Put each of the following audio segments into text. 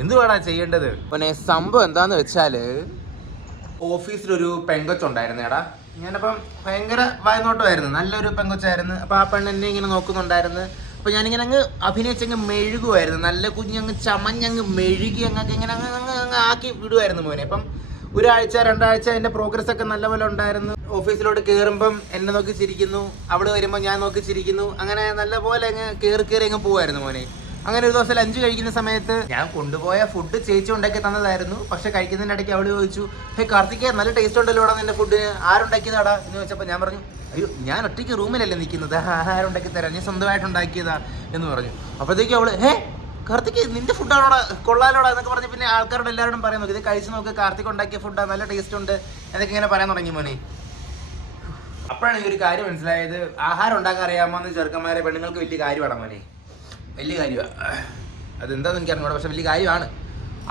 എന്തുവാടാ ചെയ്യേണ്ടത്? പിന്നെ സംഭവം എന്താന്ന് വെച്ചാല്, ഓഫീസിലൊരു പെങ്കൊച്ചുണ്ടായിരുന്നു എടാ. ഞാനപ്പം ഭയങ്കര വായനോട്ടമായിരുന്നു, നല്ലൊരു പെങ്കൊച്ചായിരുന്നു. അപ്പം ആ പെണ്ണ് എന്നെ ഇങ്ങനെ നോക്കുന്നുണ്ടായിരുന്നു. അപ്പം ഞാനിങ്ങനെ അങ്ങ് അഭിനയിച്ചങ്ങ് മെഴുകുമായിരുന്നു, നല്ല കുഞ്ഞങ്ങ് ചമഞ്ഞങ്ങ് മെഴുകി അങ്ങ് ഇങ്ങനെ അങ്ങ് ആക്കി വിടുമായിരുന്നു മോനെ. അപ്പം ഒരാഴ്ച 2 ആഴ്ച എൻ്റെ പ്രോഗ്രസ് ഒക്കെ നല്ലപോലെ ഉണ്ടായിരുന്നു. ഓഫീസിലോട്ട് കയറുമ്പം എന്നെ നോക്കി ചിരിക്കുന്നു, അവിടെ വരുമ്പോൾ ഞാൻ നോക്കി ചിരിക്കുന്നു, അങ്ങനെ നല്ലപോലെ അങ്ങ് കയറി അങ്ങ് പോവായിരുന്നു മോനെ. അങ്ങനെ ഒരു ദിവസം ലഞ്ച് കഴിക്കുന്ന സമയത്ത് ഞാൻ കൊണ്ടുപോയ ഫുഡ് ചേച്ചി ഉണ്ടാക്കി തന്നതായിരുന്നു. പക്ഷെ കഴിക്കുന്നതിൻ്റെ ഇടയ്ക്ക് അവള് ചോദിച്ചു, ഹേ കാർത്തികേ, നല്ല ടേസ്റ്റ് ഉണ്ടല്ലോ ഇവിടെ നിന്റെ ഫുഡിന്, ആരുണ്ടാക്കിയതാടാ എന്ന് ചോദിച്ചപ്പോൾ ഞാൻ പറഞ്ഞു, അയ്യോ ഞാൻ ഒറ്റയ്ക്ക് റൂമിലല്ലേ നിൽക്കുന്നത്, ആരുണ്ടാക്കി തരാം, ഞാൻ സ്വന്തമായിട്ട് ഉണ്ടാക്കിയതാ എന്ന് പറഞ്ഞു. അപ്പോഴത്തേക്കും അവള്, ഹേ കാർത്തിക് നിന്റെ ഫുഡാണോടാ, കൊള്ളാലോടാ എന്നൊക്കെ പറഞ്ഞ് പിന്നെ ആൾക്കാരോട് എല്ലാവരോടും പറയാൻ നോക്കി, ഇത് കഴിച്ചു നോക്ക്, കാർത്തിക് ഉണ്ടാക്കിയ ഫുഡാ, നല്ല ടേസ്റ്റ് ഉണ്ട് എന്നൊക്കെ ഇങ്ങനെ പറയാൻ തുടങ്ങി മോനെ. അപ്പോഴാണ് ഈ ഒരു കാര്യം മനസ്സിലായത്, ആഹാരം ഉണ്ടാക്കാൻ അറിയാമെന്ന് ചെറുക്കന്മാരെ പെണ്ണുങ്ങൾക്ക് വലിയ കാര്യമാണ് മോനെ, വലിയ കാര്യമാണ്. അതെന്താന്ന് എനിക്ക് അറിഞ്ഞൂടാ, പക്ഷെ വലിയ കാര്യമാണ്.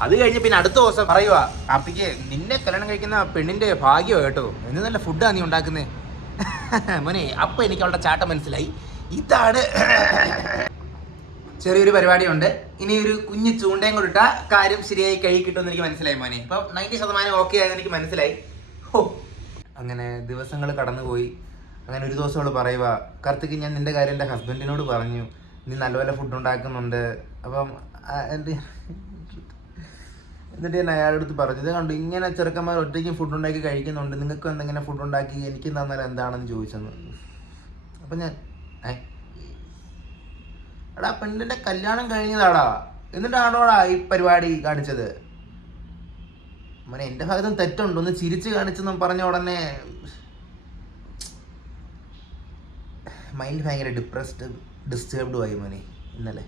അത് കഴിഞ്ഞ് പിന്നെ അടുത്ത ദിവസം പറയുക, കാർത്തിക് നിന്നെ കല്യാണം കഴിക്കുന്ന പെണ്ണിന്റെ ഭാഗ്യമോ കേട്ടോ, എന്ന് നല്ല ഫുഡാണ് നീ ഉണ്ടാക്കുന്നത് മോനെ. അപ്പൊ എനിക്ക് അവളുടെ ചാട്ടം മനസ്സിലായി, ഇതാണ് ചെറിയൊരു പരിപാടിയുണ്ട്, ഇനി ഒരു കുഞ്ഞു ചൂണ്ടയും കൂടിട്ട കാര്യം ശരിയായി കഴുകി കിട്ടുമെന്ന് എനിക്ക് മനസ്സിലായി മോനെ. ഇപ്പൊ 90% ഓക്കെ ആയെന്ന് എനിക്ക് മനസ്സിലായി. ഹോ, അങ്ങനെ ദിവസങ്ങൾ കടന്നുപോയി. അങ്ങനെ ഒരു ദിവസം അവള് പറയുക, കാർത്തിക് ഞാൻ നിന്റെ കാര്യം എൻ്റെ ഹസ്ബൻഡിനോട് പറഞ്ഞു, നീ നല്ലപോലെ ഫുഡ് ഉണ്ടാക്കുന്നുണ്ട്. അപ്പം എന്നിട്ട് ഞാൻ അയാളുടെ അടുത്ത് പറഞ്ഞു, ഇത് കണ്ടു ഇങ്ങനെ ചെറുക്കന്മാർ ഒറ്റയ്ക്ക് ഫുഡ് ഉണ്ടാക്കി കഴിക്കുന്നുണ്ട്, നിങ്ങൾക്കും എന്തെങ്കിലും ഫുഡ് ഉണ്ടാക്കി എനിക്ക് തന്നാൽ എന്താണെന്ന് ചോദിച്ചെന്ന്. അപ്പം ഞാൻ എടാ പെണ്ണിന്റെ കല്യാണം കഴിഞ്ഞതാടാ, എന്നിട്ടാണോടാ ഈ പരിപാടി കാണിച്ചത് മോനെ. എൻ്റെ ഭാഗത്തും തെറ്റുണ്ട്, ഒന്ന് ചിരിച്ച് കാണിച്ചെന്നും പറഞ്ഞ ഉടനെ മൈൻഡ് ഭയങ്കര ഡിസ്റ്റർബ്ഡ് ആയി മോനെ ഇന്നലെ.